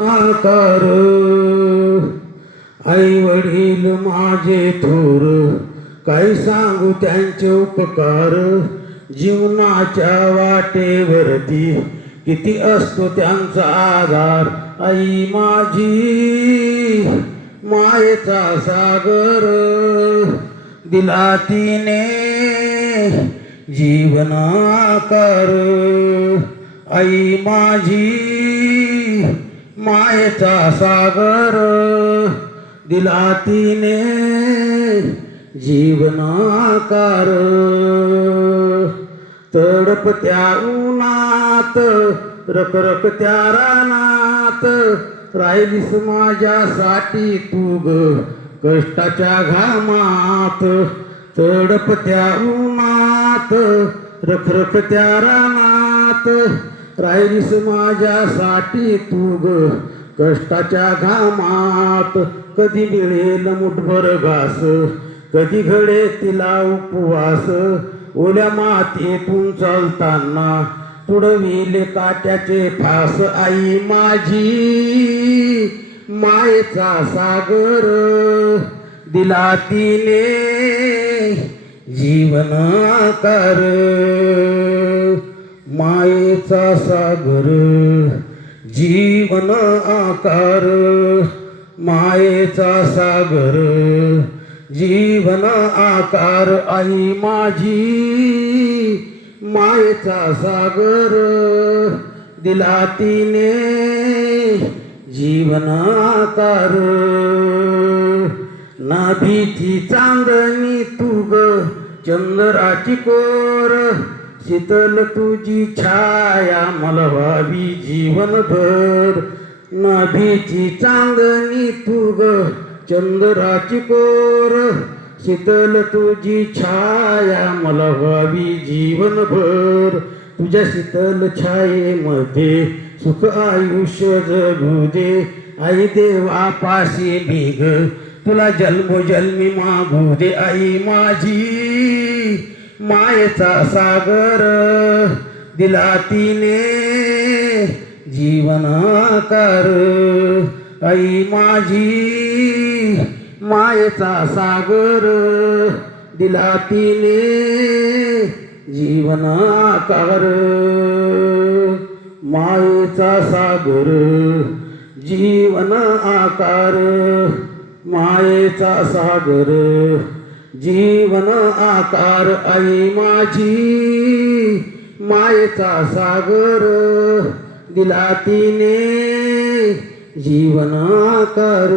आकार आई वडील माझे थोर, काय सांगू त्यांचे उपकार. जीवनाच्या वाटेवरती किती असतो त्यांचा आधार. आई माझी मायेचा सागर, दिला तिने जीवन आकार. आई माझी मायेचा सागर, दिला तिने जीवन आकार. तडपत्या उन्हात रखरखत्या रानात, राहिलीस माझ्यासाठी तू ग कष्टाच्या घामात. तडपत्या उन्हात रखरखत्या रानात, राहिलीस माझ्यासाठी तू ग कष्टाच्या घामात. कधी मिळेल मुठभर घास, कधी घडे तिला उपवास. ओल्या मातीतून चालताना तुडविले काट्याचे फास. आई माझी मायेचा सागर, दिला तिने जीवन आकार. मायेचा सागर जीवन आकार, मायेचा सागर जीवन आकार. आई माझी मायेचा सागर, दिला तिने जीवन आकार. नाभीची चांदणी तू ग चंद्राची कोर, शीतल तुझी छाया मला व्हावी जीवनभर. नाभीची चांदणी तू ग चंद्राची कोर, शीतल तुझी छाया मला व्हावी जीवनभर. तुझ्या शीतल छायेमध्ये सुख आयुष्य जगू दे. आई देवापाशी भिग तुला जन्मोजन्मी मागू दे. आई माझी मायेचा सागर, दिला तिने जीवन आकार. आई माझी मायेचा सागर, दिला तिने जीवन आकार. मायेचा सागर जीवन आकार, मायेचा सागर जीवन आकार. आई माझी मायेचा सागर, दिला तिने जीवन आकार.